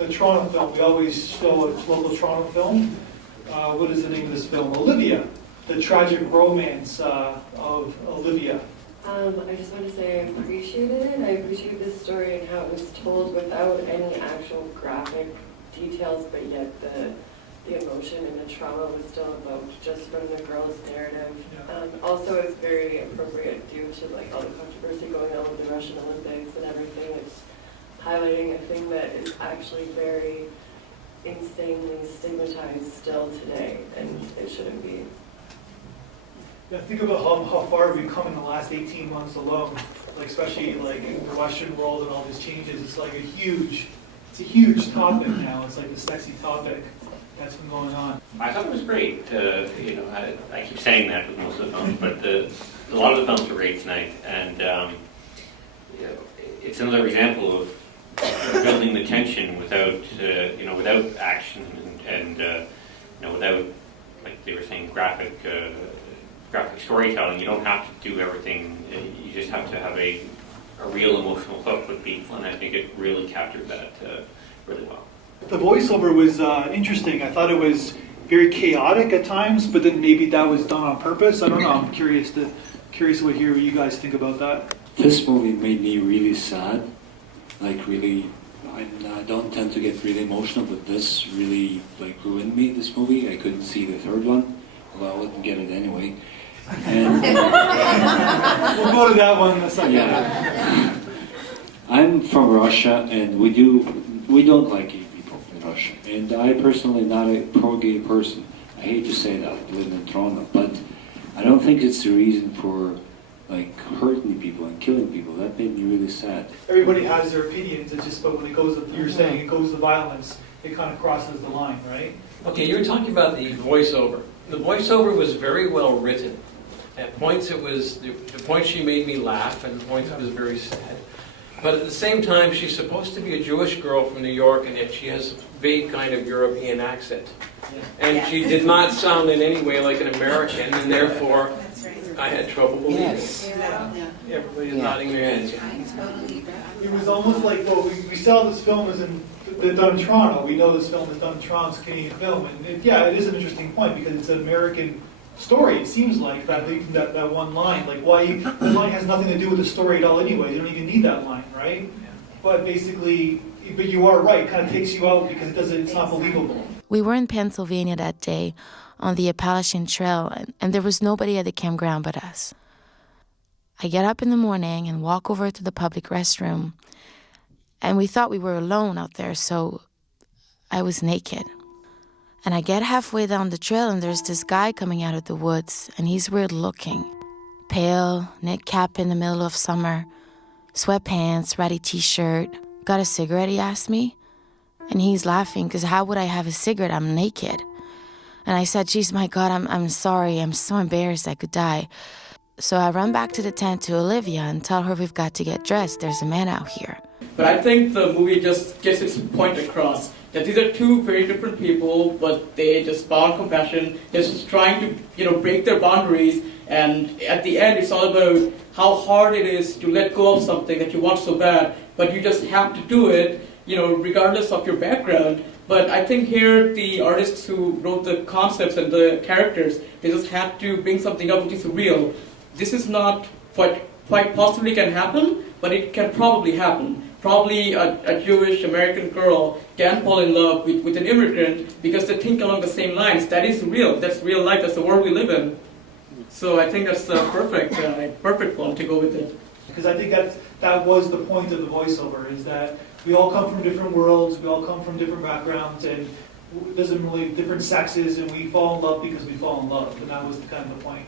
the Toronto film. We always show a local Toronto film. What is the name of this film? Olivia, the tragic romance of Olivia. I just want to say I appreciated it. I appreciated this story and how it was told without any actual graphic details, but yet the emotion and the trauma was still evoked just from the girl's narrative. Yeah. Also, it's very appropriate due to like all the controversy going on with the Russian Olympics and everything. It's highlighting a thing that is actually very insanely stigmatized still today, and it shouldn't be. Yeah, think about how far we've come in the last 18 months alone, like especially like in the Western world and all these changes. It's like a huge topic now. It's like a sexy topic that's been going on. I thought it was great. I keep saying that with most of the films, but a lot of the films were great tonight, and it's another example of building the tension without without action and without, like they were saying, graphic storytelling. You don't have to do everything. You just have to have a real emotional hook with people, and I think it really captured that really well. The voiceover was interesting. I thought it was very chaotic at times, but then maybe that was done on purpose. I don't know. I'm curious to hear what you guys think about that. This movie made me really sad. Like really, I don't tend to get really emotional, but this really like ruined me. This movie, I couldn't see the third one, although I wouldn't get it anyway. And we'll go to that one in a second. Yeah. I'm from Russia, and we don't like gay people in Russia. And I personally not a pro-gay person. I hate to say that, I live in Toronto, but I don't think it's the reason for like hurting people and killing people. That made me really sad. Everybody has their opinions. It's just, but when it goes, you're saying it goes to violence, it kind of crosses the line, right? Okay, you were talking about the voiceover. The voiceover was very well written. At points it was, the points she made me laugh, and the points it was very sad. But at the same time, she's supposed to be a Jewish girl from New York, and yet she has a vague kind of European accent. And she did not sound in any way like an American, and therefore I had trouble believing it. Everybody's nodding their heads. It was almost like, well, we saw this film as done in Toronto. We know this film is done in Toronto, it's a Canadian film. And it is an interesting point because it's an American story, it seems like, that one line. Like, the line has nothing to do with the story at all anyway. You don't even need that line, right? But basically, but you are right, it kind of takes you out because it's not believable. We were in Pennsylvania that day on the Appalachian Trail, and there was nobody at the campground but us. I get up in the morning and walk over to the public restroom, and we thought we were alone out there, so I was naked. And I get halfway down the trail, and there's this guy coming out of the woods, and he's weird looking. Pale, knit cap in the middle of summer, sweatpants, ratty t-shirt. Got a cigarette, he asked me? And he's laughing, because how would I have a cigarette? I'm naked. And I said, geez, my God, I'm sorry. I'm so embarrassed I could die. So I run back to the tent to Olivia and tell her we've got to get dressed. There's a man out here. But I think the movie just gets its point across. That these are two very different people, but they just found compassion. They're just trying to, break their boundaries. And at the end, it's all about how hard it is to let go of something that you want so bad. But you just have to do it, regardless of your background. But I think here, the artists who wrote the concepts and the characters, they just had to bring something up which is real. This is not what quite possibly can happen, but it can probably happen. Probably a Jewish American girl can fall in love with an immigrant because they think along the same lines. That is real. That's real life. That's the world we live in. So I think that's the perfect one to go with it. Because I think that was the point of the voiceover, is that we all come from different worlds, we all come from different backgrounds, and it doesn't really different sexes, and we fall in love because we fall in love, and that was kind of the point.